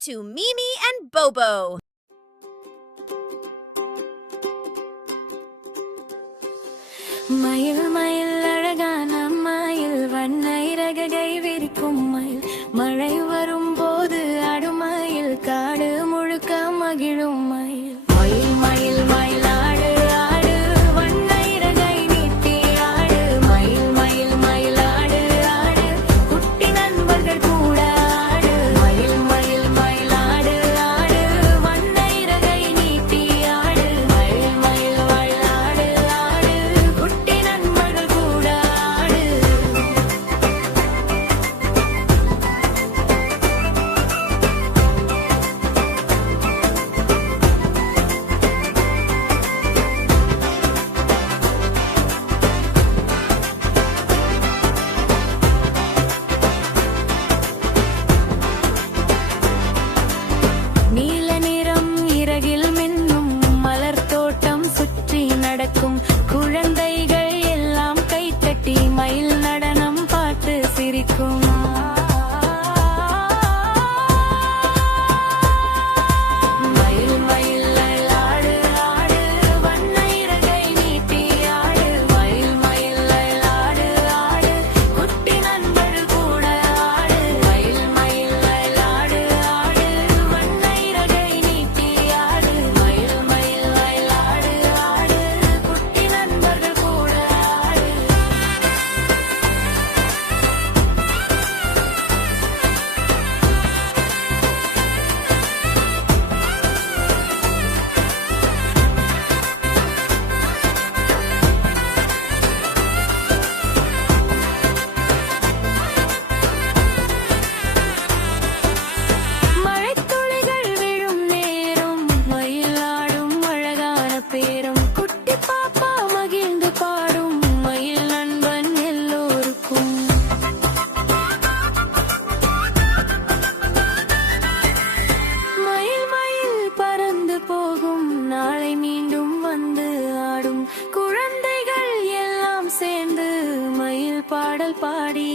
to Mimi and Bobo. மயில் மயில் அழகான மயில் வண்ணை ரகை விரிக்கும் மயில் மழை வரும் போது அடுமயில் காடு முழுக்க மகிழும் மயில் மயில் மயில் மயிலாடு ஆடு வண்ணை ரகை நீட்டி ஆடு மயில் மயில் மயிலாடு ஆடு குட்டி நண்பர்கள் கூட ஆடு மயில் மயில் மயிலாடு ஆடு வண்ணை ரகை நீட்டி ஆடு மயில் மயில் மயிலாடு ஆடு குட்டி நண்பர்கள் கூட ஆடு. நீல நிறம் இறகில் மின்னும் மலர் தோட்டம் சுற்றி நடக்கும் குழந்தைகள் எல்லாம் கைத்தட்டி மயில் நடனம் பார்த்து சிரிக்கும் மயில் மயில் ஆடு ஆடு வண்ணை ரகை நீட்டி ஆடு மயில் மயில் ஆடு ஆடு குட்டி நண்பர்கள் கூட ஆடு மயில் மயில் ஆடு ஆடு வண்ணை ரகை நீட்டி ஆடு மயில் மயில் ஆடு ஆடு குட்டி நண்பர்கள் கூட ஆடு. மழைத்துளிகள் விழும் நேரம் மயிலாடும் அழகான பேரும் குட்டி பாப்பா மகிழ்ந்து பாடும் மயில் நண்பன் எல்லோருக்கும் மயில் மயில் பறந்து போகும் நாளை மீண்டும் வந்து ஆடும் குழந்தைகள் எல்லாம் சேர்ந்து மயில் பாடல் பாடி